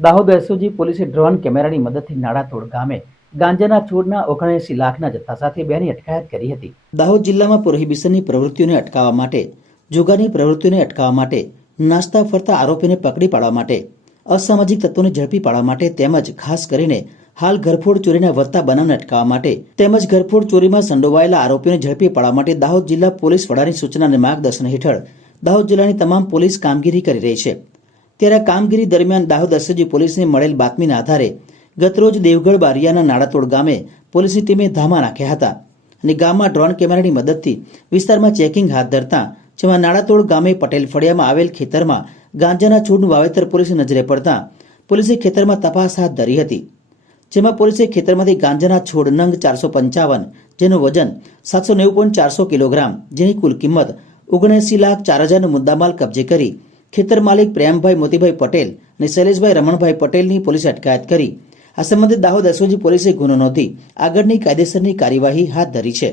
Dahod SOG પોલીસે drone કેમેરાની મદદથી નાડાતોડ ગામે ગાંજાના છોડના 79 લાખના જથ્થા સાથે બેની અટકાયત કરી હતી। દાહોદ જિલ્લામાં પ્રોહિબિશનની પ્રવૃત્તિઓને અટકાવવા માટે, જુગારની પ્રવૃત્તિઓને અટકાવવા માટે, નાસ્તા ફરતા આરોપીને પકડી પાડવા માટે, અસામાજિક તત્વોને ઝડપી પાડવા માટે તેમજ ખાસ કરીને હાલ ઘરફોડ ચોરીના વધતા બનાવને અટકાવવા માટે તેમજ ઘરફોડ ચોરીમાં સંડોવાયેલા આરોપીઓને ઝડપી પાડવા માટે દાહોદ જિલ્લા પોલીસ વડાની સૂચના અને માર્ગદર્શન હેઠળ દાહોદ જિલ્લાની તમામ પોલીસ કામગીરી કરી રહી છે। ત્યારે આ કામગીરી દરમિયાન દાહોદ એસઓજી પોલીસને મળેલ બાતમીના આધારે ગતરોજ દેવગઢ બારિયાના નાડાતોડ ગામે પોલીસની ટીમે ધામા નાખ્યા હતા અને ગામમાં ડ્રોન કેમેરાની મદદથી વિસ્તારમાં ચેકિંગ હાથ ધરતા જેમાં નાડાતોડ ગામે પટેલ ફળિયામાં આવેલ ખેતરમાં ગાંજાના છોડનું વાવેતર પોલીસની નજરે પડતા પોલીસે ખેતરમાં તપાસ હાથ ધરી હતી। જેમાં પોલીસે ખેતરમાંથી ગાંજાના છોડ નંગ 455 જેનું વજન 790.400 કિલોગ્રામ જેની કુલ કિંમત 79,04,000નો મુદ્દામાલ કબજે કરી ખેતર માલિક પ્રેમભાઈ મોતીભાઈ પટેલ અને શૈલેષભાઈ રમણભાઈ પટેલની પોલીસે અટકાયત કરી આ સંબંધિત દાહોદ એસઓજી પોલીસે ગુનો નોંધી આગળની કાયદેસરની કાર્યવાહી હાથ ધરી છે।